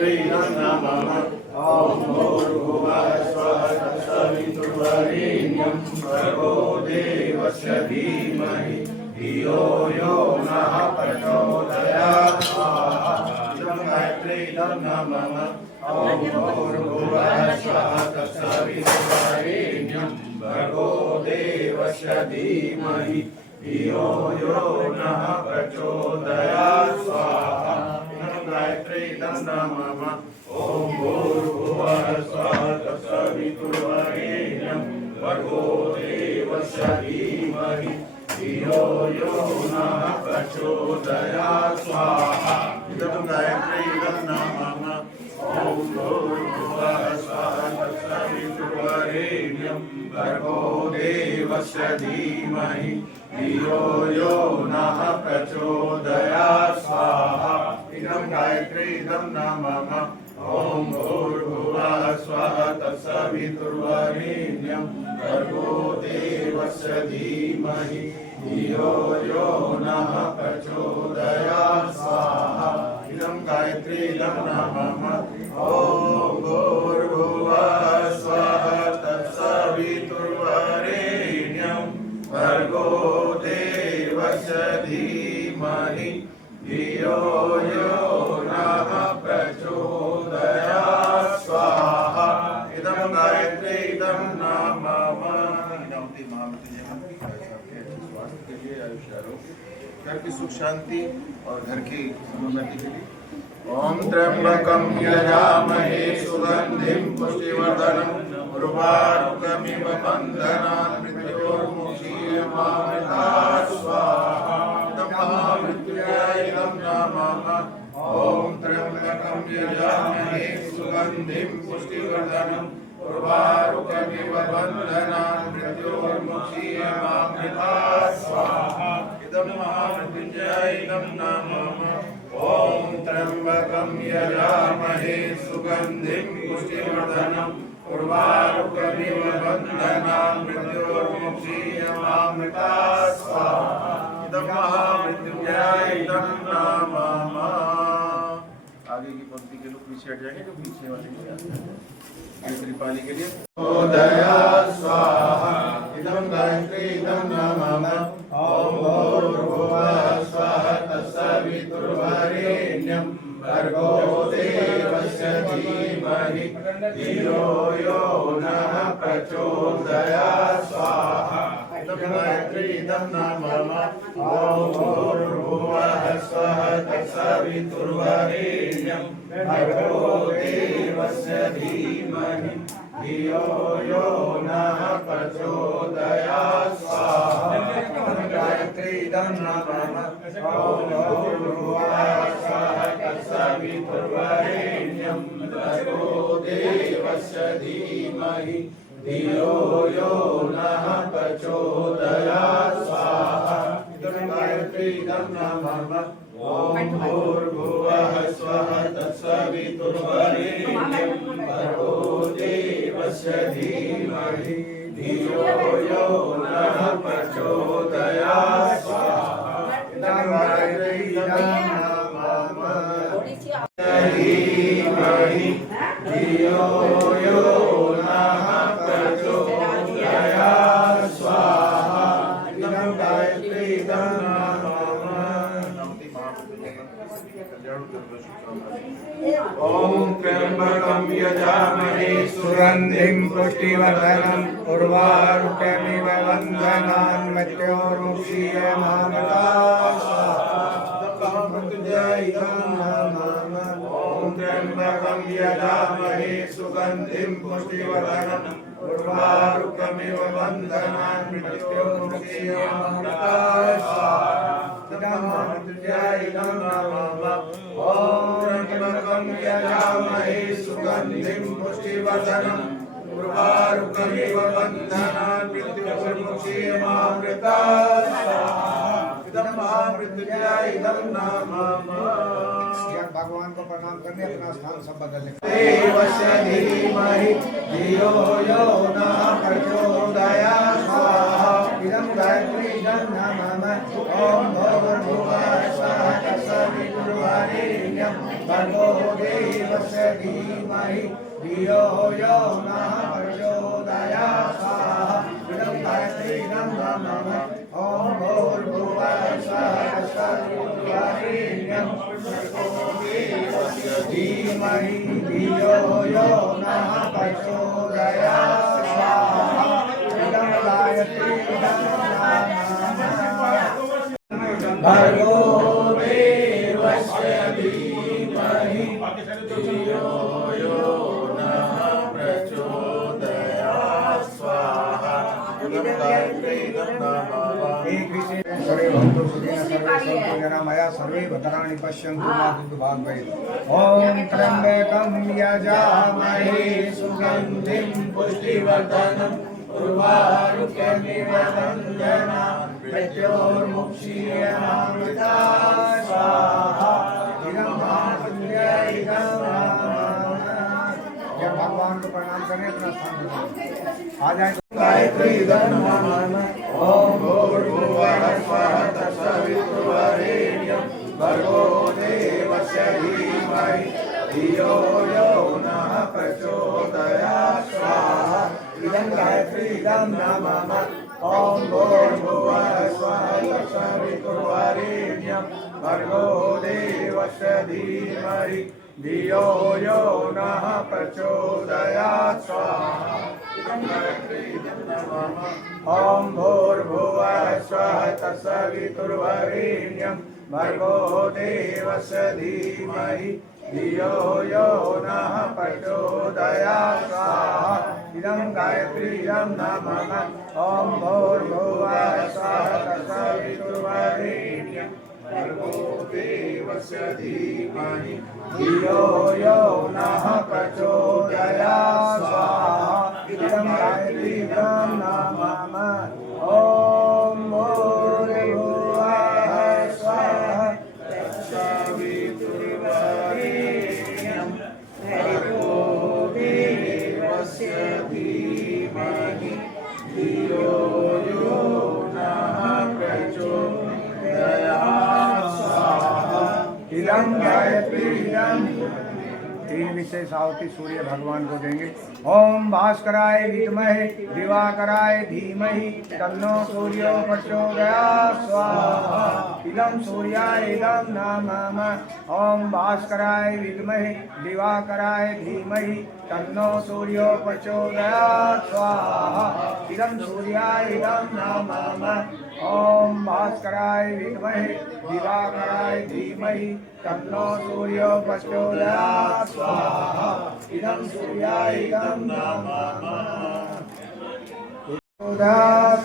गायत्री नमः। ओम भूर्भुवः स्वः तत्सवितुर्वरेण्यं भर्गो देवस्य धीमहि धियो यो नः प्रचोदयात् स्वाहा। इदं गायत्री नमः। ओम भूर्भुवः स्वः तत्सवितुर्वरेण्यं भर्गो देवस्य धीमहि धियो यो नः प्रचोदयात् स्वाहा। गायत्री नमः। ओम भूर्भुवः स्वः तत्सवितुर्वरेण्यं भर्गो देवस्य धीमहि धियो यो नः प्रचोदयात् स्वाहा। इदं गायत्री नमः। ओम भूर्भुवः स्वः तत्सवितुर्वरेण्यं भर्गो देवस्य धीमहि धियो यो नः प्रचोदयात् स्वाहा। इदं गायत्री नमः। ओम भूर्भुवः स्वः तत्सवितुर्वरेण्यं भर्गो देवस्य धीमहि धियो यो नः प्रचोदयात् स्वाहा। इदं गायत्री नमः। ओम भूर्भुवः स्वः तत्सवितुर्वरेण्यं भर्गो देवस्य धीमहि धियो यो नः प्रचोदयात् स्वाहा। इदं गायत्री नमः। स्वास्थ्य के लिए, आयुष्य आरोग्य, घर की सुख शांति और घर की उन्नति के लिए। ओम त्र्यंबकं यजामहे सुगंधिं पुष्टिवर्धनम् उर्वारुकमिव बन्धनान् मृत्योर्मुक्षीयमामृतात् स्वाहा। इदं महामृत्युंजय नमः। ओम त्र्यंबकं यजामहे सुगंधिं पुष्टिवर्धनम् उर्वारुकमिव बन्धनान् मृत्योर्मुक्षीयमामृतात् स्वाहा। इदं महामृत्युंजय नमः। ओम त्र्यंबकं यजामहे सुगंधिं पुष्टिवर्धनम् उर्वारुकमिव बन्धनान् मृत्योर्मुक्षीयमामृतात् स्वाहा। इदं महामृत्युंजय नमः। आगे की पंक्ति के लोग पीछे हट जाएंगे, जो पीछे वाले कृपाली के लिए प्रचोदयात् स्वाहा। इदं गायत्री नमः। ओम भूर्भुवः स्वः तत्सवितुर्वरेण्यं भर्गो देवस्य धीमहि धियो यो नः प्रचोदयात् स्वाहा। इदं गायत्री नमः। ओम भूर्भुवः स्वः तत्सवितुर्वरेण्यं भर्गो देवस्य धीमहि धियो यो नः प्रचोदयात् स्वाहा। गायत्री नमः। ओम भूर्भुवः स्वः तत्सवितुर्वरेण्यं भर्गो देवस्य धीमहि धियो यो नः प्रचोदयात् स्वाहा। इदं गायत्री नमः। ओम भूर्भुवः स्वः तत्सवितुर्वरेण्यं भर्गो देवस्य धीमहि धियो यो नः प्रचोदयात् स्वाहा। इदं गायत्री नमः। धीमहि धियो यो नः प्रचोदयात् स्वाहा। इदं गायत्री नमः। ओम त्र्यंबकं यजामहे सुगंधिं पुष्टिवर्धनम् उर्वारुकमिव बन्धनान् मृत्योर्मुक्षीयमामृतात् स्वाहा। मृत्युंजय नमः। ओम त्र्यंबकं यजामहे सुगंधिं पुष्टिवर्धनम् उर्वारुकमिव बन्धनान् मृत्योर्मुक्षीयमामृतात् स्वाहा। इदं मृत्युंजय नमः। ओम त्र्यंबकं यजामहे सुगंधिं पुष्टिवर्धनम् उर्वारुकमिव बन्धनान् मृत्योर्मुक्षीयमामृतात् स्वाहा। इदं महामृत्युंजय नमः। भगवान को प्रणाम करने अपना स्थान सब बदल लें। देवस्य धीमहि धियो यो नः प्रचोदयात् स्वाहा। इदं गायत्री नमः। ओम भूर्भुवः स्वः तत्सवितुर्वरेण्यं वरेण्यं भर्गो देवस्य धीमहि धियो यो नः प्रचोदयात् स्वाहा इदं गायत्री इदं नमः ॐ भूर्भुवः स्वः तत्सवितुर्वरेण्यं भर्गो देवस्य धीमहि धियो यो नः प्रचोदयात् स्वाहा इदं गायत्री इदं नमः भर्गो देवस्य धीमहि धियो यो नः प्रचोदयात् स्वाहा इदं गायत्री इदं नमः एक विशेष सर्वे भवन्तु सुखिनः सर्वे सन्तु निरामया सर्वे भद्राणि पश्यन्तु मा दुर्भाग्यैः ॐ त्र्यम्बकं यजामहे सुगन्धिं पुष्टिवर्धनम् उर्वारुकमिव वन्दनान् मृत्योर्मुक्षीयमामृता स्वाहा इदं महापुण्य इदं जब भगवान को प्रणाम करें अपना स्थान बनाएं आ जाए गायत्री इदं नमः ॐ भूर्भुवः स्वः तत्सवितुर्वरेण्यं भर्गो देवस्य धीमहि धियो यो नः प्रचोदयात् स्वाहा इदं गायत्री इदं नमः ॐ भूर्भुवः स्वः तत्सवितुर्वरेण्यं भर्गो देवस्य धीमहि धियो यो नः प्रचोदयात् स्वाहा इदं गायत्री इदं नमः ॐ भूर्भुवः स्वः तत्सवितुर्वरेण्यं भर्गो देवस्य धीमहि धियो यो नः प्रचोदयात् स्वाहा इदं गायत्री इदं नमः ॐ भूर्भुवः स्वः तत्सवितुर्वरेण्यं भर्गो देवस्य धीमहि धियो यो नः प्रचोदयात् स्वाहा इदं गायत्री इदं नमः ॐ भूर्भुवः स्वः तत्सवितुर्वरेण्यं भर्गो देवस्य धीमहि धियो यो नः प्रचोदयात् स्वाहा इदं गायत्री इदं तीन विशेष आहुति सूर्य भगवान को देंगे ओम भास्कराय विद्महे दिवाकराय धीमहि तन्नो सूर्यो प्रचोदयात् स्वाहा इदं सूर्याय इदं नमः ओम भास्कराय विद्महे दिवाकराय धीमहि तन्नो सूर्यो प्रचोदयात् स्वाहा इदं सूर्याय इदं नमः ओम भास्कराय विद्महे दिवाकराय धीमहि तन्नो सूर्यो प्रचोदयात् स्वाहा इदं सूर्याय इदं नमः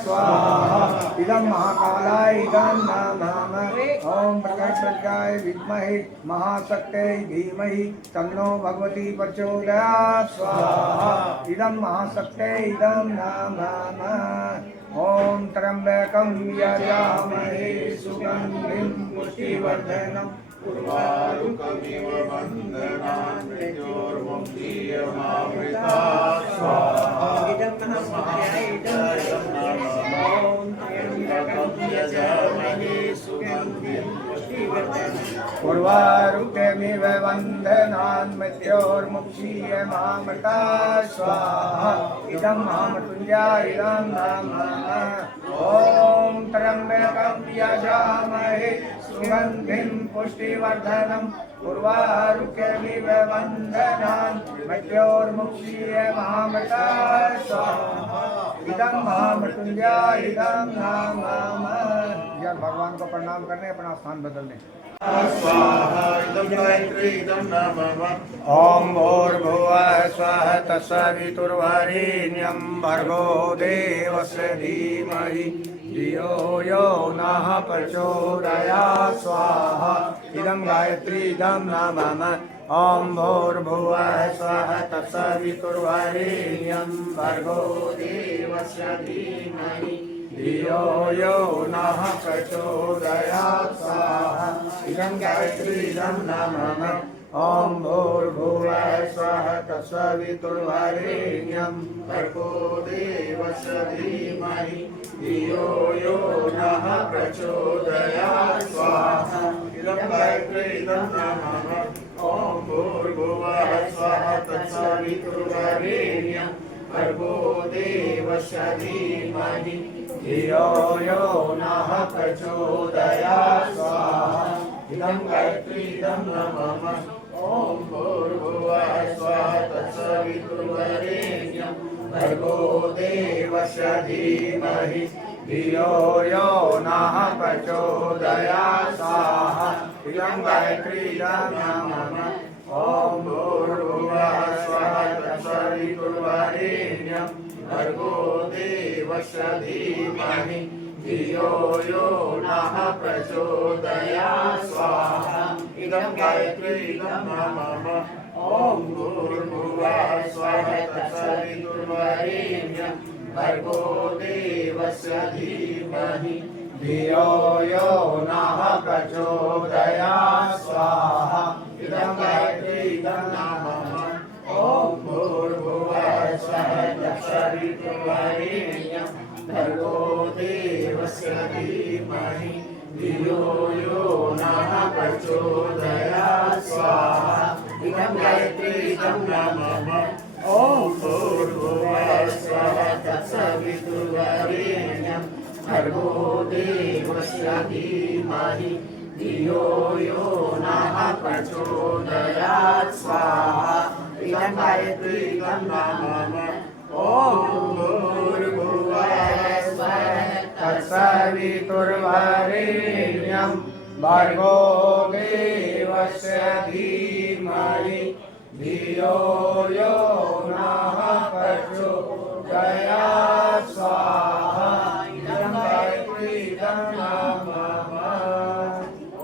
स्वाहा इदं महाकालाय इदं नमः ओम प्रकटवज्राय विद्महे महाशक्त्यै धीमहि तन्नो भगवती प्रचोदयात् स्वाहा इदं महाशक्त्यै इदं नमः ओम त्र्यम्बकं यजामहे सुगन्धिं पुष्टिवर्धनम् उर्वारुकमिव वन्दनान् मृत्योर्मुक्षीयमामृतात् स्वाहा इदं यजामहे सुगन्धिं पुष्टिवर्धनम् उर्वारुकमिव वन्दनान् मृत्योर्मुक्षीयमामृतात् स्वाहा इदं महामृत्युञ्जय इदं नमः ओम त्र्यम्बकं यजामहे सुगन्धिं पुष्टिवर्धनम् उर्वारुकमिव वन्दनान् मृत्योर्मुक्षीयमामृतात् स्वाहा इदं महामृत्युञ्जय इदं नमः। जब भगवान को प्रणाम करने अपना स्थान बदलने स्वाहा इदं गायत्री इदं नमः ओम भूर्भुवः स्वः तत्सवितुर्वरेण्यं भर्गो देवस्य धीमहि धियो यो नः प्रचोदयात् स्वाहा इदं गायत्री इदं नमः ओम भूर्भुवः स्वः तत्सवितुर्वरेण्यं भर्गो देवस्य धीमहि धियो यो नः प्रचोदयात् स्वाहा इदं गायत्री इदं नमः ओम भूर्भुवः स्वः तत्सवितुर्वरेण्यं भर्गो देवस्य धीमहि धियो यो नः प्रचोदयात् स्वाहा इदं गायत्री इदं नमः ॐ भूर्भुवः स्वः तत्सवितुर्वरेण्यं भर्गो देवस्य धीमहि धियो यो नः प्रचोदयात् स्वाहा इदं गायत्री इदं नमः ॐ भूर्भुवः स्वः तत्सवितुर्वरेण्यं भर्गो देवस्य धीमहि धियो यो नः प्रचोदयात् स्वाहा इदं गायत्री इदं नमः ॐ भूर्भुवः स्वः तत्सवितुर्वरेण्यं भर्गो देवस्य धीमहि धियो यो नः प्रचोदयात् स्वाहा इदं गायत्री इदं नमः ॐ भूर्भुवः स्वः तत्सवितुर्वरेण्यं भर्गो देवस्य धीमहि धियो यो नः प्रचोदयात् स्वाहा इदं गायत्री इदं नमः ॐ भूर्भुवः स्वः तत्सवितुर्वरेण्यं भर्गो देवस्य धीमहि धियो यो नः प्रचोदयात् स्वाहा इदं गायत्री इदं नमः ॐ भूर्भुवः स्वः तत्सवितुर्वरेण्यं भर्गो देवस्य धीमहि धियो यो नः प्रचोदयात् स्वाहा इदं गायत्री इदं नमः ॐ भूर्भुवः स्वः तत्सवितुर्वरेण्यं भर्गो देवस्य धीमहि धियो यो नः प्रचोदयात् स्वाहा इदं गायत्री इदं नमः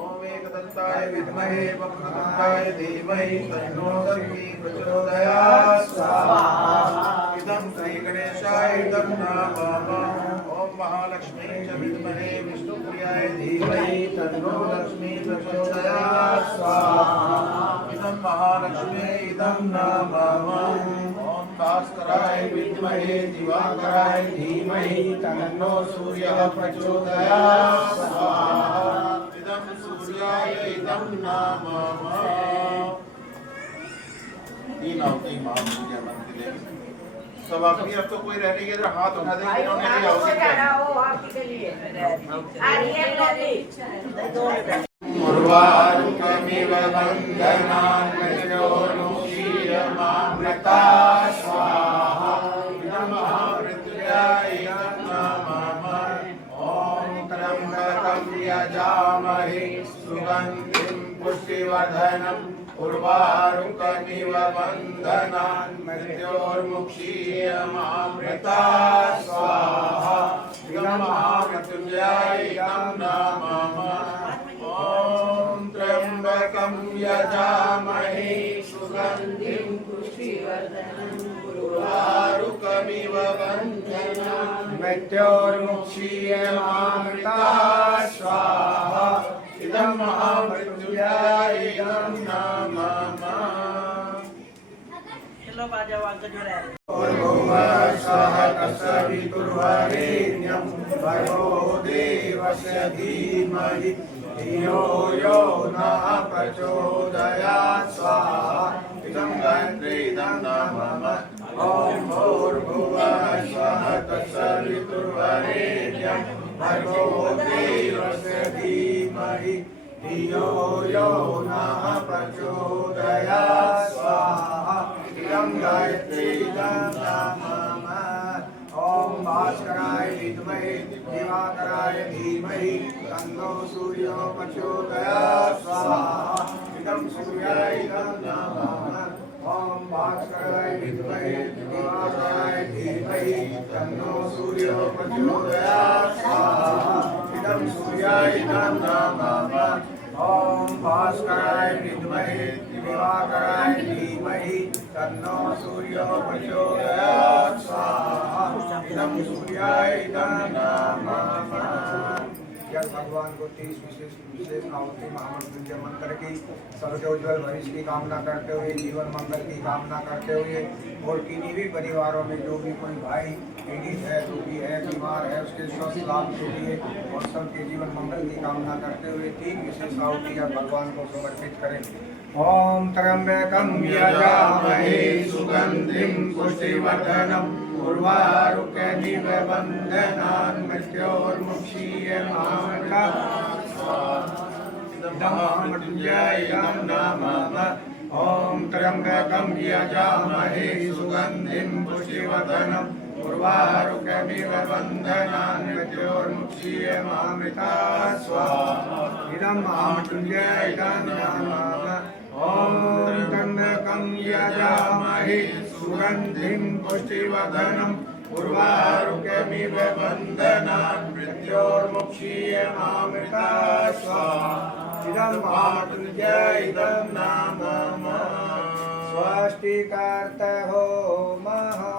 ॐ एकदन्ताय विद्महे वक्रतुण्डाय धीमहि तन्नो दन्ति प्रचोदयात् स्वाहा इदं श्रीगणेशाय इदं नमः ॐ महालक्ष्मी च विद्महे विष्णुप्रियाय धीमहि तन्नो लक्ष्मी प्रचोदयात् स्वाहा इदं महालक्ष्मी इदं नमः ॐ भास्कराय विद्महे दिवाकराय धीमहि तन्नो सूर्यः प्रचोदयात् स्वाहा इदं सूर्याय इदं नमः तीन आवती मां पूजा मंत्र ले सब आपकी अब तो कोई रहने के इधर हाथ उठा देंगे इन्होंने भी आवश्यक उर्वारुकमिव बन्धनान्मयोर्मुक्षीयमामृता स्वाहा इदं महामृत्युञ्जयाय इदं नमः ॐ त्र्यम्बकं यजामहे सुगन्धिं पुष्टिवर्धनम् उर्वारुकमिव बन्धनान् मृत्योर्मुक्षीयमामृता स्वाहा इदं महामृत्युञ्जयाय इदं नमः ॐ त्र्यम्बकं यजामहे सुगन्धिं पुष्टिवर्धनम् उर्वारुकमिव बन्धनान् मृत्योर्मुक्षीयमामृता स्वाहा इदं महामृत्युञ्जयाय इदं नमः चलो बाजाओ आगे जो रहे भूर्भुवः स्वः तत्सवितुर्वरेण्यं भर्गो देवस्य धीमहि धियो यो नः प्रचोदयात् स्वाहा इदं गायत्री इदं नमः ॐ भूर्भुवः स्वः तत्सवितुर्वरेण्यं भर्गो देवस्य धीमहि धियो यो नः प्रचोदयात् स्वाहा इदं गायत्री इदं नमः ॐ भास्कराय विद्महे दिवाकराय धीमहि तन्नो सूर्यो प्रचोदयात् स्वाहा इदं सूर्याय इदं नमः ॐ भास्कराय विद्महे दिवाकराय धीमहि तन्नो सूर्यो प्रचोदयात् स्वाहा इदं सूर्याय इदं नमः ॐ भास्कराय विद्महे दिवाकराय धीमहि तन्नो सूर्यो प्रचोदयात् स्वाहा इदं सूर्याय इदं नमः यह भगवान को 30 विशेष आहुति महामृत्युंजय मंत्र की सबके उज्जवल भविष्य की कामना करते हुए जीवन मंगल की कामना करते हुए और किन्हीं भी परिवारों में जो भी कोई भाई पीड़ित है, दुखी है, बीमार है, उसके स्वस्थ लाभ के लिए और सबके जीवन मंगल की कामना करते हुए 3 विशेष आहुतियाँ भगवान को समर्पित करें। ओम त्र्यंबकं यजामहे सुगंधिं पुष्टिवर्धनम् उर्वारुकमिव बन्धनान् मृत्योर्मुक्षीयमामृतम् ओम त्र्यंबकं यजामहे सुगंधिं पुष्टिवर्धनम् उर्वारुकमिव बन्धनान् मृत्योर्मुक्षीयमामृतात् स्वाहा इदं महामृत्युंजय इदं नाम ओम त्र्यंबकं यजामहे सुगंधिं पुष्टिवर्धनम् उर्वारुकमिव बन्धनान् मृत्योर्मुक्षीयमामृतात् स्वाहा इदं महामृत्युंजय इदं नाम स्वस्ति कर्तहो महा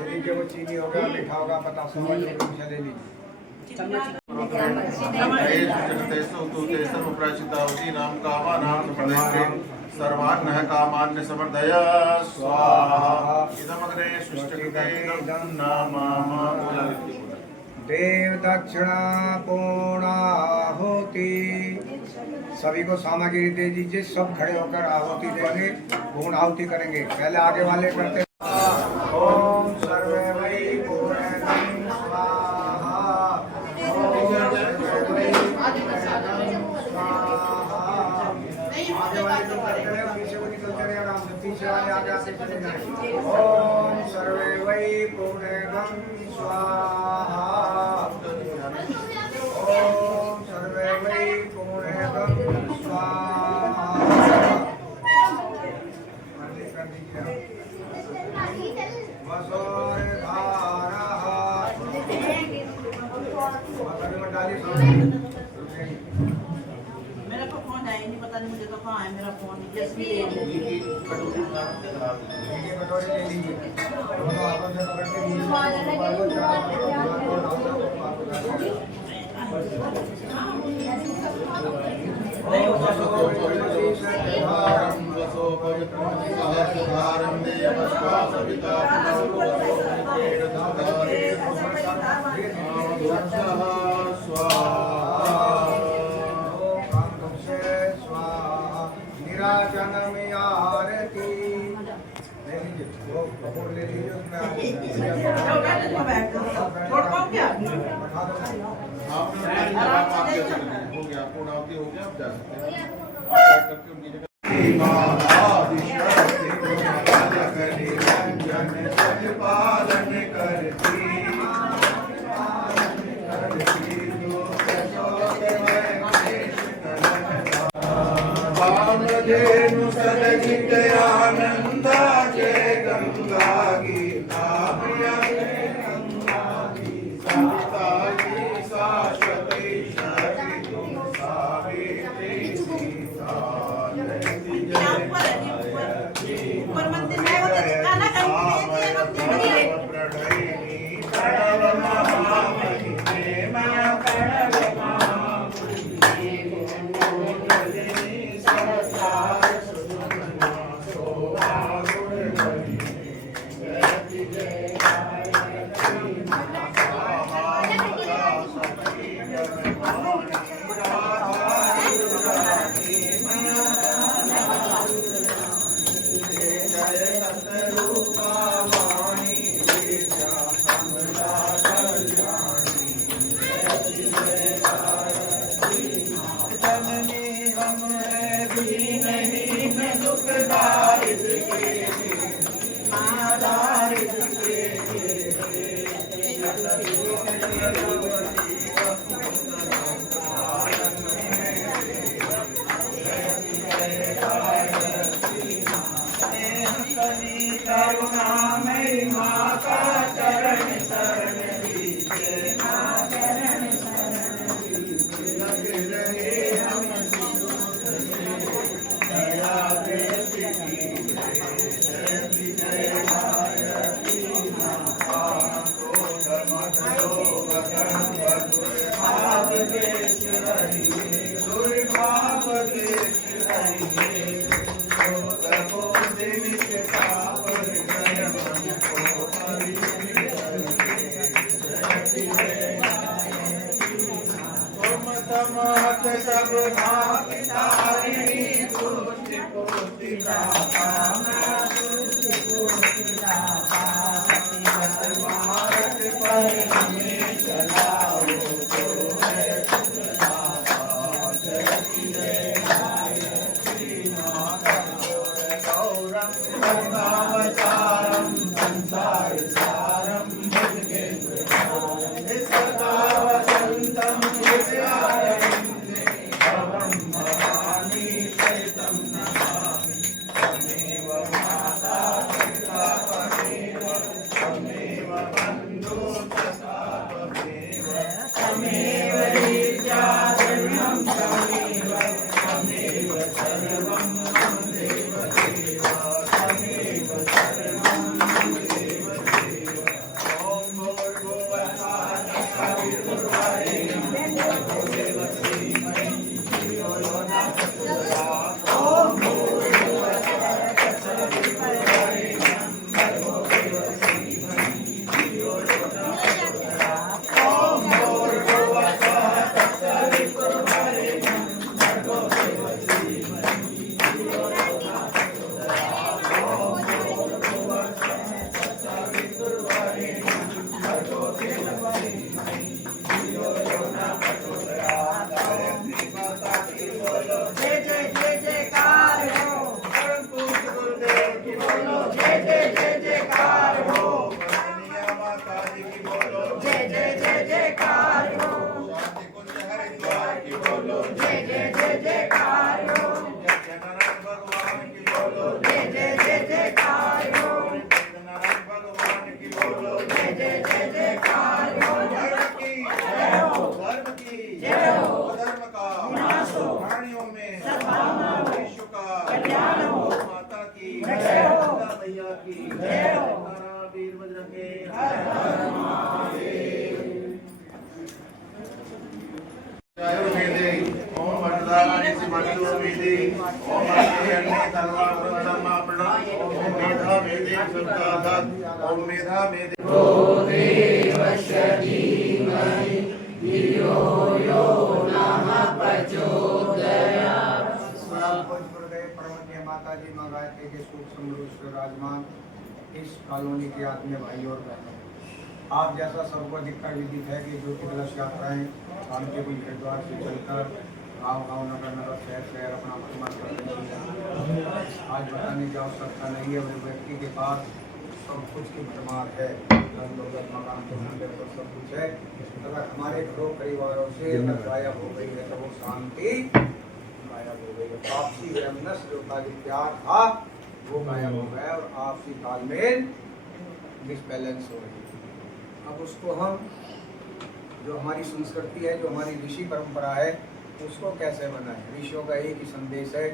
लीजिए वो चीनी होगा मीठा होगा पता समझ ले लीजिए सर्वप्राचितावतीनां कामानां सर्वान् कामान् समर्दय स्वाहा इदमग्रे सृष्टिकृते इदं नाम देव दक्षिणा पूर्णाहुति सभी को सामग्री दे दीजिए। सब खड़े होकर आहुति देंगे, पूर्ण आहुति करेंगे। पहले आगे वाले करते ओम सर्वे वै पूर्णं स्वाहा ओम सर्वे वै पूर्णं स्वाहा। आगे वाले तो करते रहे, पीछे को निकलते रहे आराम से। पीछे वाले आगे आगे चले जाए। ओम सर्वे वै पूर्णं स्वाहा ओम सर्वे वै पूर्णं स्वाहा। कर दीजिए वसोर भारः मेरा तो फोन है नहीं, पता नहीं मुझे तो कहाँ है मेरा फोन। जैसे ये कटोरे ले लीजिए। दोनों हाथों से पकड़ के निराजनम आरती ले लीजिए। वो कपूर ले लीजिए, उसमें छोड़ पाऊँ क्या? हो गया पूर्णावती हो गया, आप जा सकते हैं। आप करके उनकी जगह पालन करती कामधेनु सदजित आनंदाचे गंगा गीता शाश्वती शक्ति तुम सावित्री सीता ऊपर मंदिर में होते दिखाना कहीं प्रणयनी प्रणव महामहिमे प्रणव करुणामयी माता चरण शरण दीजिए, मां चरण शरण दीजिए। लग रहे हम दया देती जय भारती मां को धर्म पर्वतीय माता जी मां गायत्री के सूख समरूप विराजमान इस कॉलोनी के आत्मीय भाई और बहनों, आप जैसा सबको दिखता विदित है कि ज्योति कलश यात्राएं शांतिपुर के द्वार से चलकर गाँव गाँव नगर नगर शहर शहर अपना भ्रमण कर रही है। आज बताने की आवश्यकता नहीं है, वो व्यक्ति के पास सब कुछ की भरमार है, धन दौलत मकान तो सब कुछ है। अगर हमारे घरों परिवारों से अगर गायब हो गई है तो वो शांति गायब हो गई है। आपसी विरमनस जो प्यार था वो गायब हो गया और आपसी तालमेल डिसबैलेंस हो रही है। अब उसको हम जो हमारी संस्कृति है, जो हमारी ऋषि परंपरा है, उसको कैसे बनाए। ऋषियों का एक ही संदेश है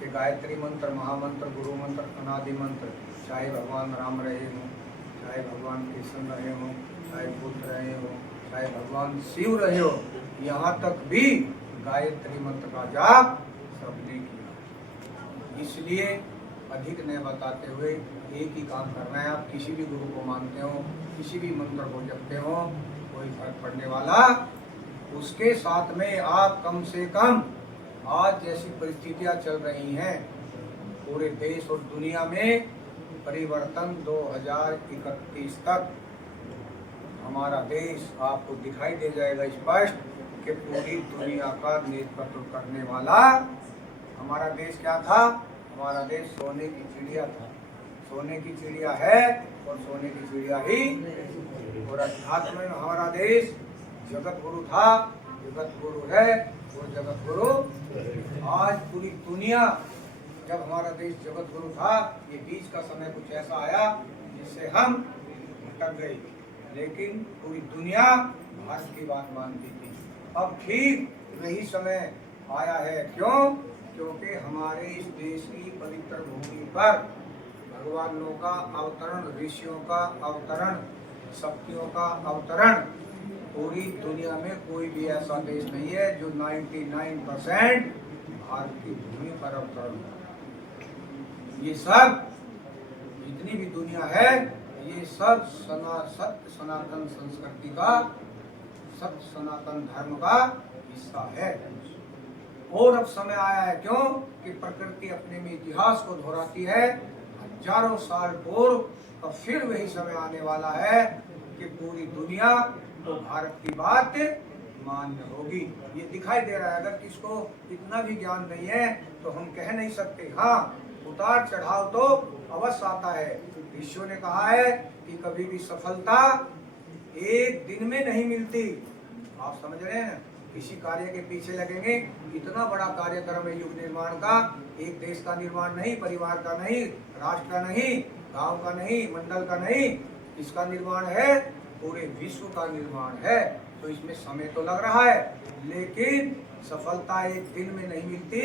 कि गायत्री मंत्र, महामंत्र, गुरु मंत्र, अनादि मंत्र, चाहे भगवान राम रहे हों, चाहे भगवान कृष्ण रहे हों, चाहे बुद्ध रहे हों, चाहे भगवान शिव रहे हो, यहाँ तक भी गायत्री मंत्र का जाप सबने किया। इसलिए अधिक न बताते हुए एक ही काम करना है। आप किसी भी गुरु को मानते हो, किसी भी मंत्र को जपते हो, कोई फर्क पड़ने वाला, उसके साथ में आप कम से कम आज जैसी परिस्थितियां चल रही हैं पूरे देश और दुनिया में, परिवर्तन 2031 तक हमारा देश आपको दिखाई दे जाएगा स्पष्ट कि पूरी दुनिया का नेतृत्व करने वाला हमारा देश क्या था। हमारा देश सोने की चिड़िया था, सोने की चिड़िया है और सोने की चिड़िया ही। और अध्यात्म में हमारा देश जगत गुरु था, जगत गुरु है और जगत गुरु। आज पूरी दुनिया, जब हमारा देश जगत गुरु था, ये बीच का समय कुछ ऐसा आया जिससे हम भटक गए, लेकिन पूरी दुनिया भारत की बात मानती थी। अब ठीक वही समय आया है। क्यों? क्योंकि हमारे इस देश की पवित्र भूमि पर भगवानों का अवतरण, ऋषियों का अवतरण, शक्तियों का अवतरण, पूरी दुनिया में कोई भी ऐसा देश नहीं है जो 99% भारत की भूमि पर अवतरण। ये सब जितनी भी दुनिया है, ये सब सत्य सनातन संस्कृति का, सत्य सनातन धर्म का हिस्सा है। और अब समय आया है। क्यों कि प्रकृति अपने में इतिहास को दोहराती है। हजारों साल पूर्व और फिर वही समय आने वाला है कि पूरी दुनिया तो भारत की बात मान्य होगी। ये दिखाई दे रहा है। अगर किसको इतना भी ज्ञान नहीं है तो हम कह नहीं सकते। हाँ, उतार चढ़ाव तो अवश्य आता है। ऋषियों ने कहा है कि कभी भी सफलता एक दिन में नहीं मिलती। आप समझ रहे हैं ना? किसी कार्य के पीछे लगेंगे, इतना बड़ा कार्यक्रम है युग निर्माण का। एक देश का निर्माण नहीं, परिवार का नहीं, राष्ट्र का नहीं, गांव का नहीं, मंडल का नहीं, इसका निर्माण है, पूरे विश्व का निर्माण है। तो इसमें समय तो लग रहा है, लेकिन सफलता एक दिन में नहीं मिलती,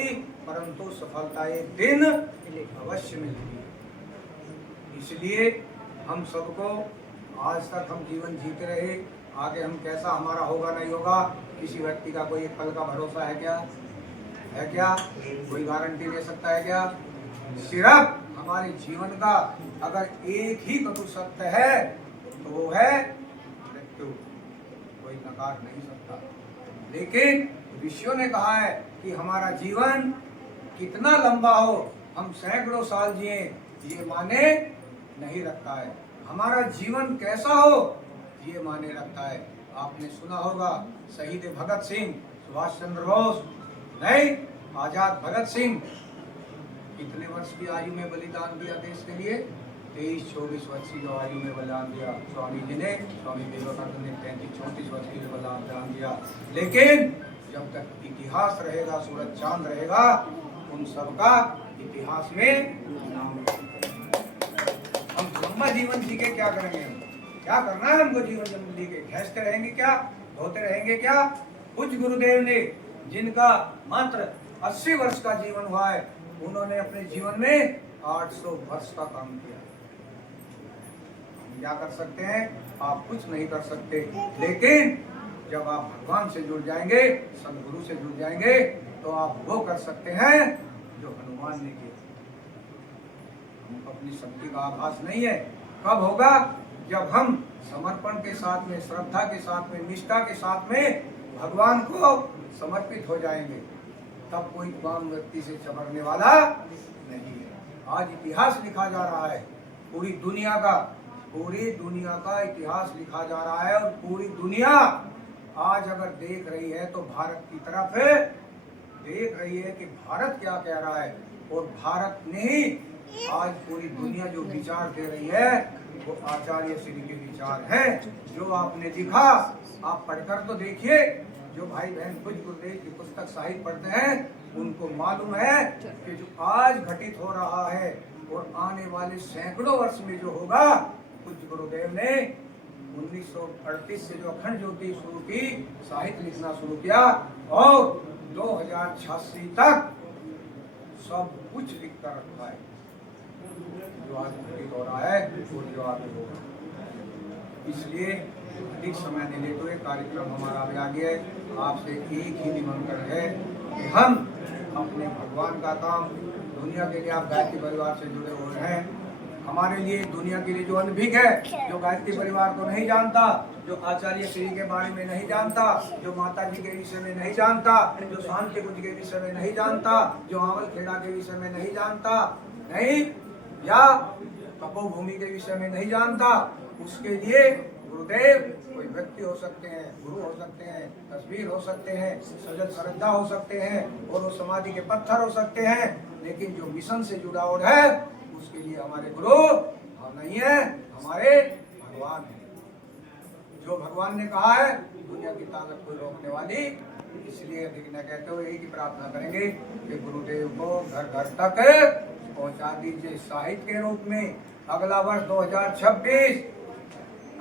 परंतु सफलता एक दिन अवश्य मिलती है। इसलिए हम सबको आज तक हम जीवन जीते रहे, आगे हम कैसा हमारा होगा नहीं होगा, किसी व्यक्ति का कोई एक पल का भरोसा है क्या? है क्या? कोई गारंटी दे सकता है क्या? सिर्फ हमारे जीवन का अगर एक ही कटु सत्य है तो वो है मृत्यु। कोई नकार नहीं सकता। लेकिन ऋषियों ने कहा है कि हमारा जीवन कितना लंबा हो, हम सैकड़ों साल जिए, ये माने नहीं रखता है। हमारा जीवन कैसा हो ये माने रखता है। आपने सुना होगा शहीद भगत सिंह, सुभाष चंद्र बोस, नहीं, आजाद भगत सिंह कितने वर्ष की आयु में बलिदान दिया देश के लिए? 23-24 वर्ष की जो आयु में बलिदान दिया स्वामी जी ने, स्वामी विवेकानंद ने 35-34 वर्ष की बलिदान दिया। लेकिन जब तक इतिहास रहेगा, सूरज चांद रहेगा, उन सबका इतिहास में नाम। हम लंबा जीवन जी के क्या करेंगे? क्या करना है हमको जीवन जी के? घैसते रहेंगे क्या? धोते रहेंगे क्या? कुछ गुरुदेव ने, जिनका मात्र 80 वर्ष का जीवन हुआ है, उन्होंने अपने जीवन में 800 वर्ष का काम किया। हम क्या कर सकते हैं? आप कुछ नहीं कर सकते। लेकिन जब आप भगवान से जुड़ जाएंगे, सदगुरु से जुड़ जाएंगे, तो आप वो कर सकते हैं जो हनुमान ने किया। हमको अपनी शक्ति का आभास नहीं है। कब होगा? जब हम समर्पण के साथ में, श्रद्धा के साथ में, निष्ठा के साथ में भगवान को समर्पित हो जाएंगे, तब कोई काम व्यक्ति से चबरने वाला नहीं है। आज इतिहास लिखा जा रहा है पूरी दुनिया का इतिहास लिखा जा रहा है। और पूरी दुनिया आज अगर देख रही है तो भारत की तरफ देख रही है कि भारत क्या कह रहा है। और भारत ने ही आज पूरी दुनिया जो विचार दे रही है वो आचार्य श्री के विचार हैं। जो आपने लिखा आप पढ़कर तो देखिए। जो भाई बहन कुछ गुरुदेव की पुस्तक साहित्य पढ़ते हैं उनको मालूम है कि जो आज घटित हो रहा है और आने वाले सैकड़ों वर्ष में जो होगा, कुछ गुरुदेव ने 1938 से जो अखंड ज्योति शुरू की, साहित्य लिखना शुरू किया और 2086 तक सब कुछ लिख कर रखा है। जो आज घटित हो रहा है और जो आगे होगा। इसलिए अधिक समय नहीं लेते हुए कार्यक्रम हमारा आगे आ गया है। आपसे एक ही निमंत्रण है कि हम अपने भगवान का काम, दुनिया के लिए आप गायत्री परिवार से जुड़े हुए हैं, हमारे लिए दुनिया के लिए जो अनभिज्ञ है, जो गायत्री परिवार को नहीं जानता, जो आचार्य श्री के बारे में नहीं जानता, जो माता जी के विषय में नहीं जानता, जो शांति कुंज के विषय में नहीं जानता, जो आंवल खेड़ा के विषय में नहीं जानता, नहीं, या तपोभूमि के विषय में नहीं जानता, उसके लिए गुरुदेव कोई व्यक्ति हो सकते हैं, गुरु हो सकते हैं, तस्वीर हो सकते हैं, सजल श्रद्धा हो सकते हैं और वो समाधि के पत्थर हो सकते हैं। लेकिन जो मिशन से जुड़ा और है उसके लिए हमारे गुरु हम नहीं है, हमारे भगवान है। जो भगवान ने कहा है दुनिया की ताकत को रोकने वाली। इसलिए अधिक न कहते हुए यही की प्रार्थना करेंगे कि गुरुदेव को घर घर तक पहुंचा दीजिए साहित्य के रूप में। अगला वर्ष 2026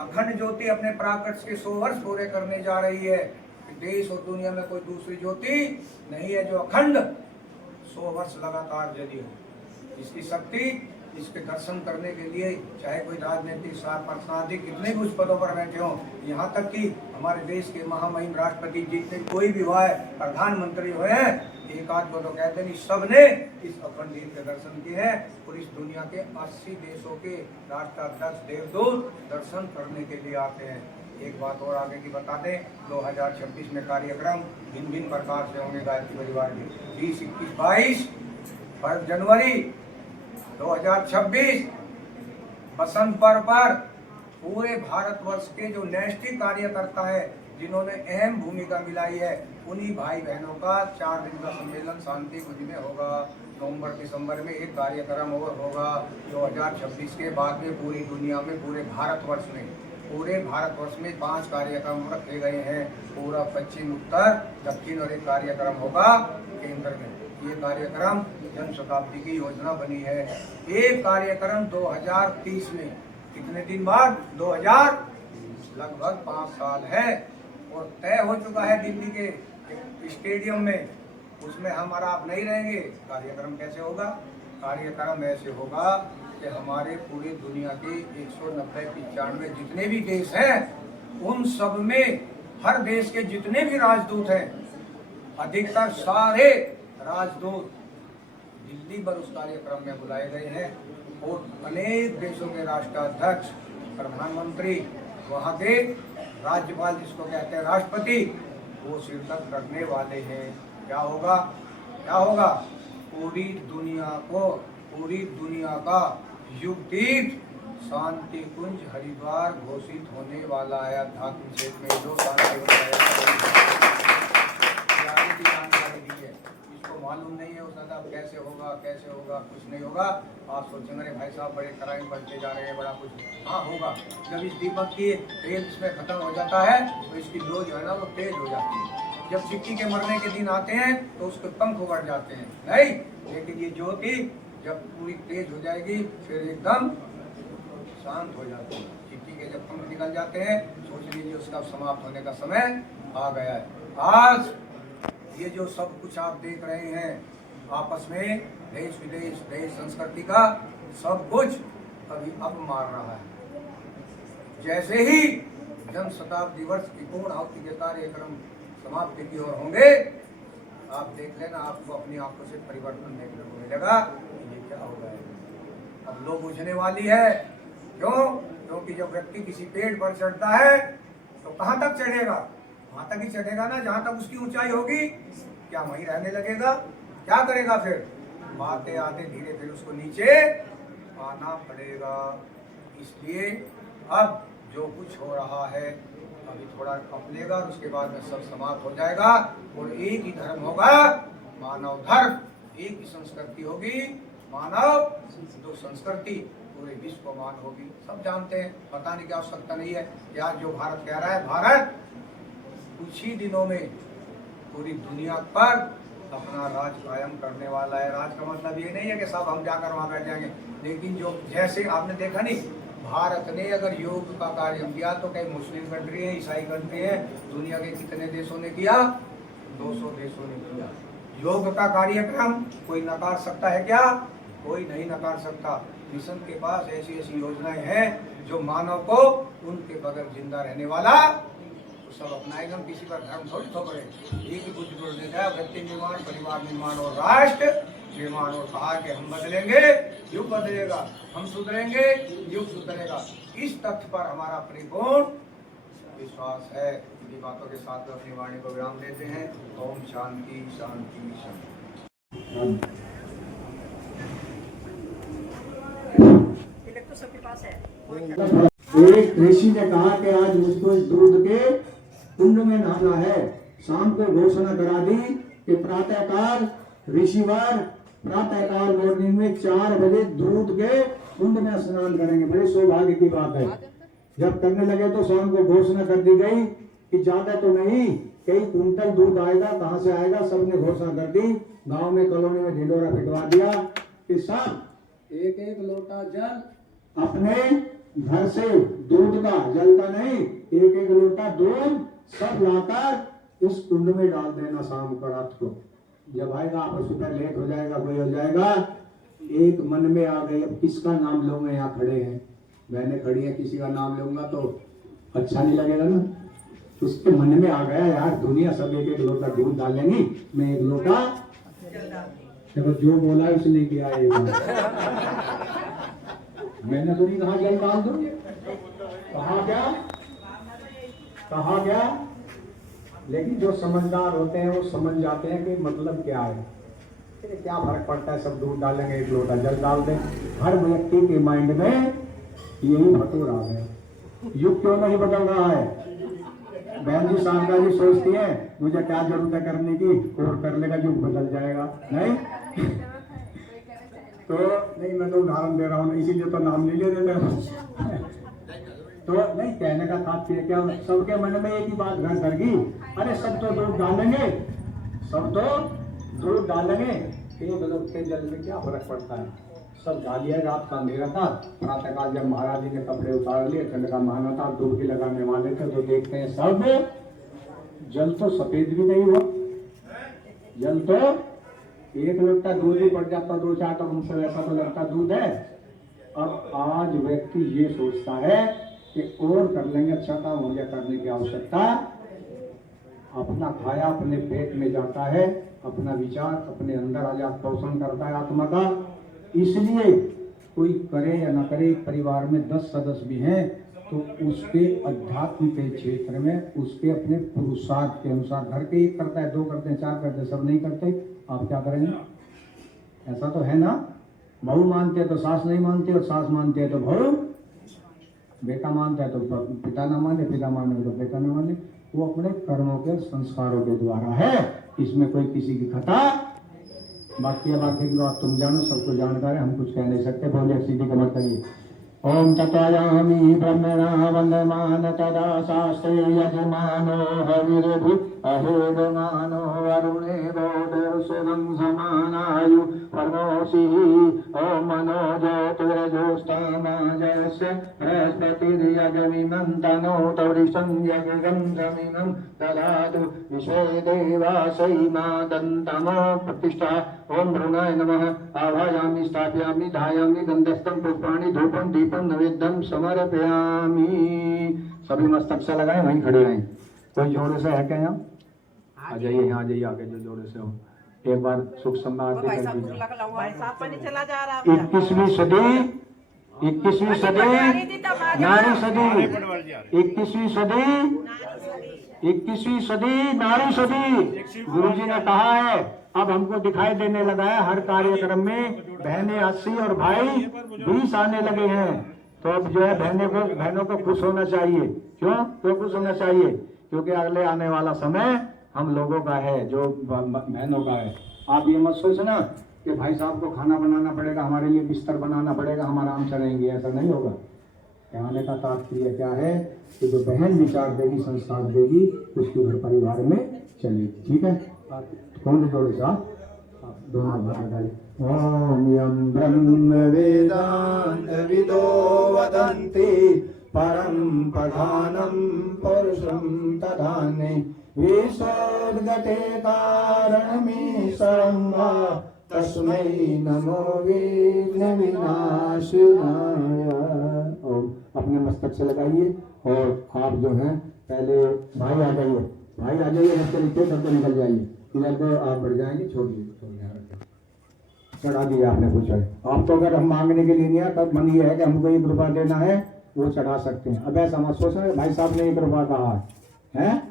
अखंड ज्योति अपने प्राकट्य के 100 वर्ष पूरे करने जा रही है। देश और दुनिया में कोई दूसरी ज्योति नहीं है जो अखंड 100 वर्ष लगातार जली हो। इसकी शक्ति, इसके दर्शन करने के लिए चाहे कोई राजनीतिक पर्सनालिटी कितने भी उच्च पदों पर बैठे हों, यहाँ तक कि हमारे देश के महामहिम राष्ट्रपति जितने कोई भी हुआ है, प्रधानमंत्री हुए हैं, एक आध को तो कहते नहीं, सबने इस अखंड दीप के दर्शन किए हैं। और इस दुनिया के 80 देशों के राष्ट्राध्यक्ष देवदूत दर्शन करने के लिए आते हैं। एक बात और आगे की बता दें, 2026 में कार्यक्रम भिन्न भिन्न प्रकार से होंगे गायत्री परिवार के। 20, 21, 22 जनवरी 2026 बसंत पर्व पर पूरे भारतवर्ष के जो नैष्ठिक कार्यकर्ता है, जिन्होंने अहम भूमिका मिलाई है, उन्हीं भाई बहनों का 4 दिन का सम्मेलन शांति कुंज में होगा। नवंबर दिसंबर में एक कार्यक्रम और होगा। 2026 के बाद में पूरी दुनिया में, पूरे भारतवर्ष में 5 कार्यक्रम रखे गए हैं। पूरा पश्चिम, उत्तर, दक्षिण और एक कार्यक्रम होगा केंद्र में। ये कार्यक्रम जन शताब्दी की योजना बनी है। एक कार्यक्रम 2030 में, कितने दिन बाद? 2000, लगभग 5 साल है, और तय हो चुका है दिल्ली के स्टेडियम में। उसमें हमारा आप नहीं रहेंगे। कार्यक्रम कैसे होगा? कार्यक्रम ऐसे होगा कि हमारे पूरी दुनिया के 190-95 जितने भी देश हैं, उन सब में, हर देश के जितने भी राजदूत हैं, अधिकतर सारे राजदूत दिल्ली पर उस कार्यक्रम में बुलाए गए हैं। और अनेक देशों के राष्ट्राध्यक्ष, प्रधानमंत्री, वहाँ के राज्यपाल जिसको कहते हैं राष्ट्रपति, वो शिरकत करने वाले हैं। क्या होगा? पूरी दुनिया का युग तीर्थ शांति कुंज हरिद्वार घोषित होने वाला है। आध्यात्मिक क्षेत्र में जो जानकारी दी है, इसको मालूम नहीं है उसका कैसे होगा, कुछ नहीं होगा। आप सोचेंगे अरे भाई साहब बड़े क्राइम बढ़ते जा रहे हैं, बड़ा कुछ। हाँ होगा। जब इस दीपक की तेल इसमें खत्म हो जाता है तो इसकी लो जो है ना वो तेज हो जाती है। जब चिट्टी के मरने के दिन आते हैं तो उसके पंख उगड़ जाते हैं, नहीं, लेकिन ये ज्योति जब पूरी तेज हो जाएगी फिर एकदम शांत हो जाती है। चिट्टी के जब पंख निकल जाते हैं, सोच लीजिए उसका समाप्त होने का समय आ गया है। आज ये जो सब कुछ आप देख रहे हैं आपस में, देश विदेश, देश संस्कृति का सब कुछ अभी अब मार रहा है। जैसे ही जन शताब्दी वर्ष की पूर्ण आहुति के कार्यक्रम समाप्ति की ओर होंगे, आप देख लेना, आपको अपनी आंखों से परिवर्तन देखने को मिलेगा। ये क्या हो गया है? अब लो बुझने वाली है। क्यों? क्योंकि जब व्यक्ति किसी पेड़ पर चढ़ता है तो कहाँ तक चढ़ेगा? वहां तक ही चढ़ेगा ना जहां तक उसकी ऊंचाई होगी। क्या वहीं रहने लगेगा? क्या करेगा फिर? आते आते धीरे फिर उसको नीचे आना पड़ेगा। इसलिए अब जो कुछ हो रहा है अभी थोड़ा कपलेगा और उसके बाद में सब समाप्त हो जाएगा और एक ही धर्म होगा, मानव धर्म। एक ही संस्कृति होगी, मानव जो संस्कृति पूरे विश्व को मान होगी। सब जानते हैं, बताने की आवश्यकता नहीं है कि आज जो भारत कह रहा है, भारत कुछ ही दिनों में पूरी दुनिया पर अपना राज कायम करने वाला है। राज का मतलब ये नहीं है कि सब हम जाकर वहां बैठ जाएंगे, लेकिन जो जैसे आपने देखा नहीं, भारत ने अगर योग का कार्य किया तो कई मुस्लिम कंट्री है, ईसाई कंट्री है, दुनिया के कितने देशों ने किया? 200 देशों ने किया। योग का कार्यक्रम कोई नकार सकता है क्या? कोई नहीं नकार सकता। मिशन के पास ऐसी ऐसी योजनाएं हैं जो मानव को उनके बगैर जिंदा रहने वाला तो सब अपनाएगा। किसी पर धर्म थोड़ी थोपड़े। एक ही बुद्ध जोड़ देता है, व्यक्ति निर्माण, परिवार निर्माण और राष्ट्र निर्माण। और कहा कि हम बदलेंगे, युग बदलेगा, हम सुधरेंगे, युग सुधरेगा। इस तथ्य पर हमारा परिपूर्ण विश्वास है। इन्हीं बातों के साथ अपनी वाणी को विराम देते हैं। ओम शांति शांति शांति। तिलक तो सबके पास है। एक ऋषि ने कहा कि आज मुझको इस दूध के कुंड में नहाना है। शाम को घोषणा करा दी कि प्रातःकाल ऋषिवार प्रातःकाल मॉर्निंग में 4 बजे दूध के कुंड में स्नान करेंगे। बड़े सौभाग्य की बात है। जब करने लगे तो शाम को घोषणा कर दी गई कि ज्यादा तो नहीं, कई कुंटल दूध आएगा, कहाँ से आएगा, सबने घोषणा कर दी। गांव में कॉलोनी में ढिंडोरा पिटवा दिया कि सब एक एक लोटा जल अपने घर से, दूध का, जल का नहीं, एक एक लोटा दूध सब लाकर इस कुंड में डाल देना शाम को, रात को। जब आएगा आप सुबह लेट हो जाएगा, कोई हो जाएगा, एक मन में आ गई अब किसका नाम लूंगा। यहाँ खड़े हैं, बहनें खड़ी है, किसी का नाम लूंगा तो अच्छा नहीं लगेगा ना। उसके मन में आ गया यार दुनिया सब एक एक लोटा दूध डालेंगी, मैं एक लोटा, देखो जो बोला उसने किया। मैंने तो नहीं कहा जल डाल दो, कहा क्या कहा गया, लेकिन जो समझदार होते हैं वो समझ जाते हैं कि मतलब क्या है। कि क्या फर्क पड़ता है, सब दूध डालेंगे, एक लोटा जल डाल दें। हर व्यक्ति के माइंड में यही फतूर आ गया। युग क्यों नहीं बदल रहा है? बहन जी शानदार जी सोचती है मुझे क्या जरूरत है करने की, और कर लेगा, युग बदल जाएगा। नहीं तो नहीं, मैं तो उदाहरण दे रहा हूँ, इसीलिए तो नाम नहीं ले देते। तो नहीं, कहने का तात्पर्य क्या, सबके मन में एक ही बात घर कर गई, अरे सब तो दूध डालेंगे, सब तो दूध डालेंगे, एक लोग के जल में क्या फर्क पड़ता है। सब डालिए। रात का अंधेरा था, प्रातःकाल जब महाराज जी ने कपड़े उतार लिए, ठंड का महीना था, डुबकी लगाने वाले थे, तो देखते हैं सब जल तो सफेद भी नहीं हुआ, जल तो एक लोटा दूध ही पड़ जाता, 2-4 तो हमसे वैसा तो लगता दूध है। अब आज व्यक्ति ये सोचता है कि और कर लेंगे, अच्छा काम हो गया, करने की आवश्यकता, अपना खाया अपने पेट में जाता है, अपना विचार अपने अंदर आ जा पोषण करता है आत्मा का। इसलिए कोई करे या ना करे, परिवार में 10 सदस्य भी हैं तो उसके अध्यात्म के क्षेत्र में उसके अपने पुरुषार्थ के अनुसार, घर के 1 करता है, 2 करते हैं, 4 करते हैं, सब नहीं करते, आप क्या करेंगे? ऐसा तो है ना। बहू मानते हैं तो सास नहीं मानती, और सास मानते हैं तो बहू, बेटा मानता है तो पिता ना माने, पिता माने तो बेटा ना माने। वो अपने कर्मों के संस्कारों के द्वारा है, इसमें कोई किसी की खता। बाकी की बात तुम जानो, सबको जानकार है, हम कुछ कह नहीं सकते। बोलिए सीधी कमर करिए। ओम तत्वयामि ब्रह्मणा वंदमान तदा शास्त्रे यजमानो हविर्भु अहेदमानो वरुणे गोदर्शनं समानायु परमोषि ओम मनो ज्योतिर्जोष्टामाजस्य बृहस्पतिर्यजमिनं तनोत वृषं यज्ञं समिनं ददातु विश्वे देवासै मादन्तमो प्रतिष्ठा। ओम भ्रूणाय नमः। आवायामि स्थापयामि धायामि गंधस्थं पुष्पाणि धूपं दीपं नैवेद्यं समर्पयामि। सभी मस्तक से लगाए, वहीं खड़े रहें। कोई जोड़े से है क्या यहाँ? आ जाइए, यहाँ आ जाइए आगे, जो जोड़े से हो। एक बार सुख सम्मान भाई साहब पानी चला जा रहा है। 21वीं सदी, 21वीं सदी नारी सदी, 21वीं सदी, 21वीं सदी नारी सदी। गुरुजी ने कहा है, अब हमको दिखाई देने लगा है हर कार्यक्रम में बहनें 80 और भाई 20 आने लगे हैं। तो अब जो है बहनों को खुश होना चाहिए। क्यों खुश होना चाहिए? क्योंकि अगले आने वाला समय हम लोगों का है, जो बहनों का है। आप ये मत सोचना कि भाई साहब को खाना बनाना पड़ेगा, हमारे लिए बिस्तर बनाना पड़ेगा, हम आराम से रहेंगे, ऐसा नहीं होगा। कहने का तात्पर्य क्या है कि जो बहन विचार देगी, संस्कार देगी, उसके घर परिवार में चलेगी। ठीक है, कौन जोड़े साहब दोनों भाई। ओम यम ब्रह्म वेदांत विदो वदन्ति परम प्रधानम पुरुषं तदान्ये विसर्गते कारणमीश्वरं वा तस्मै नमो विघ्न विनाशनाय। और अपने मस्तक से लगाइए। और आप जो हैं पहले भाई आ जाइए, भाई आ जाइए, रस्ते नीचे सबको निकल जाइए। इधर को आप बढ़ जाएंगे, छोड़ दीजिए, चढ़ा दिया आपने कुछ है। आप तो अगर हम मांगने के लिए नहीं है, तब मन ये है कि हमको 1 रुपया देना है, वो चढ़ा सकते हैं। अब ऐसा मत सोच रहे भाई साहब ने 1 रुपया कहा है,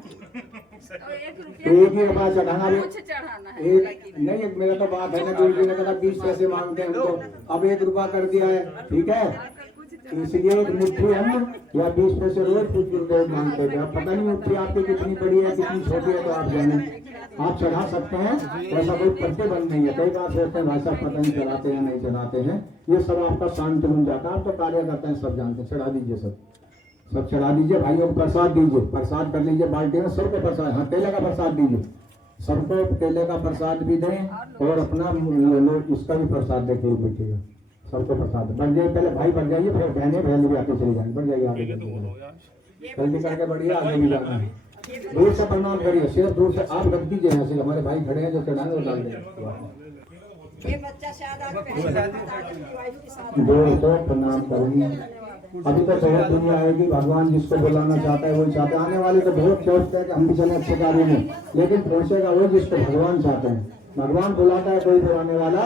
तो 1 ही रुपया चढ़ाना भी नहीं। मेरा तो बात है ना, गुरु जी ने कहा 20 पैसे मांगते हैं, तो अब 1 रुपया कर दिया है, ठीक है। इसलिए एक मुट्ठी हम या 20 पैसे रोज कुछ लोग मांगते थे। अब पता नहीं मुट्ठी आपकी कितनी बड़ी है कितनी छोटी है, तो आप जाने, आप चढ़ा सकते हैं, ऐसा कोई प्रतिबंध नहीं है। कई बार सोचते हैं भाई साहब पता नहीं चढ़ाते हैं नहीं चढ़ाते हैं, ये सब आपका शांत बन जाता है। आप तो कार्य करते हैं, सब जानते हैं। चढ़ा दीजिए, सब चढ़ा दीजिए। भाइयों को प्रसाद दीजिए, प्रसाद कर लीजिए बाल्टी में, सबको प्रसाद, हाँ केले का प्रसाद दीजिए, सबको केले का प्रसाद भी दें, और अपना इसका भी प्रसाद देखे बैठिएगा, सबको प्रसाद बढ़ जाए। पहले भाई बढ़ जाइए, फिर बहनें भी आके चली जाएंगे, बढ़ जाइए आगे, जल्दी करके बढ़िए, आगे भी जाना है। दूर से प्रणाम करिए, सिर्फ दूर से आप रख दीजिए, यहाँ से हमारे भाई खड़े हैं जो चढ़ाने वो डाल देंगे। दूर से प्रणाम करेंगे। अभी तो बहुत दुनिया आएगी, भगवान जिसको बुलाना चाहता है वही चाहते हैं। आने वाले तो बहुत सोचते हैं कि हम भी चले अच्छे कार्य में, लेकिन पहुंचेगा वो जिसको भगवान चाहते हैं। भगवान बुलाता है, कोई बुलाने वाला,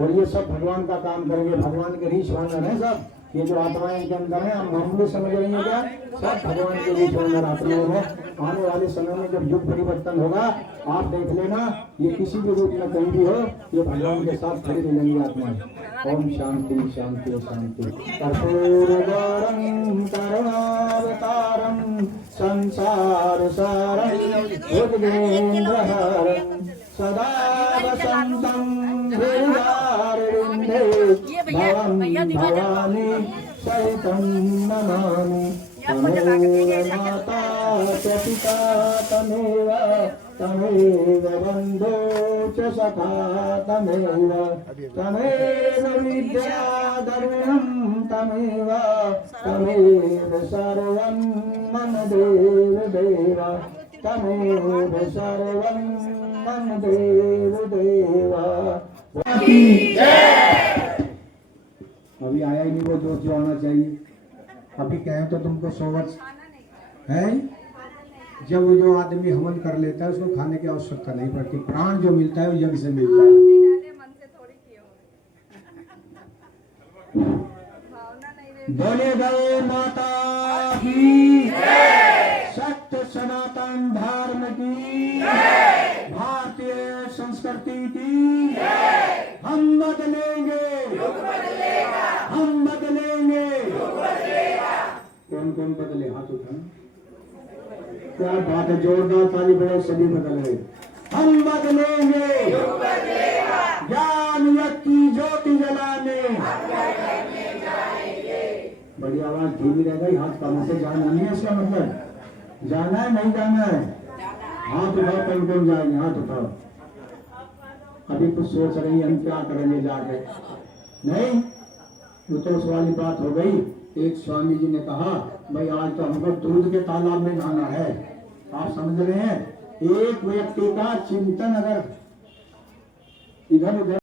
और ये सब भगवान का काम करेंगे। भगवान के रीछ वानर है सब, ये जो आत्माएं इनके अंदर है, हम मामूली समझ रही हैं क्या? सब भगवान के रूप में अंदर आत्माएं हैं। आने वाले समय में जब युग परिवर्तन होगा, आप देख लेना, ये किसी भी रूप में कहीं भी हो, ये भगवान के साथ खड़ी मिलेंगी आत्माएं। ओम शांति शांति शांति। कर्पूरगौरं करुणावतारं संसार सारं भुजगेन्द्रहारं सदा वसन्तं हृदयारविन्दे भवं भवानी सहितं नमामि। तमेव माता च पिता तमेव तमेव बन्धो च सखा तमेव तमेव विद्या धर्मं तमेव तमेव सर्वं मम देव देव तमेव सर्वं मम देव देव। अभी आया ही नहीं वो जो आना चाहिए। अभी कहें तो तुमको 100 वर्ष है। जब वो जो आदमी हवन कर लेता है उसको खाने की आवश्यकता नहीं पड़ती। प्राण जो मिलता है वो यज्ञ से मिलता है। बोले गए माता की सत्य सनातन धर्म की भारतीय संस्कृति की हम बदलेंगे हम बदलेंगे। कौन कौन बदले? हाथ उठाना। क्या बात है, जोरदार ताली बजाओ, सभी बदल गए। हम बदलेंगे ज्ञान यज्ञ की ज्योति जलाने। बड़ी आवाज धीमी रह गई। हाथ कानों से जाना नहीं है, इसका मतलब जाना है नहीं जाना है? हाथ उठाओ, कौन कौन जाएंगे? हाथ उठाओ। अभी कुछ सोच रही हम क्या करेंगे जाके? नहीं, वो तो उस वाली बात हो गई। एक स्वामी जी ने कहा भाई आज तो हमको दूध के तालाब में नहाना है। आप समझ रहे हैं? एक व्यक्ति का चिंतन अगर इधर उधर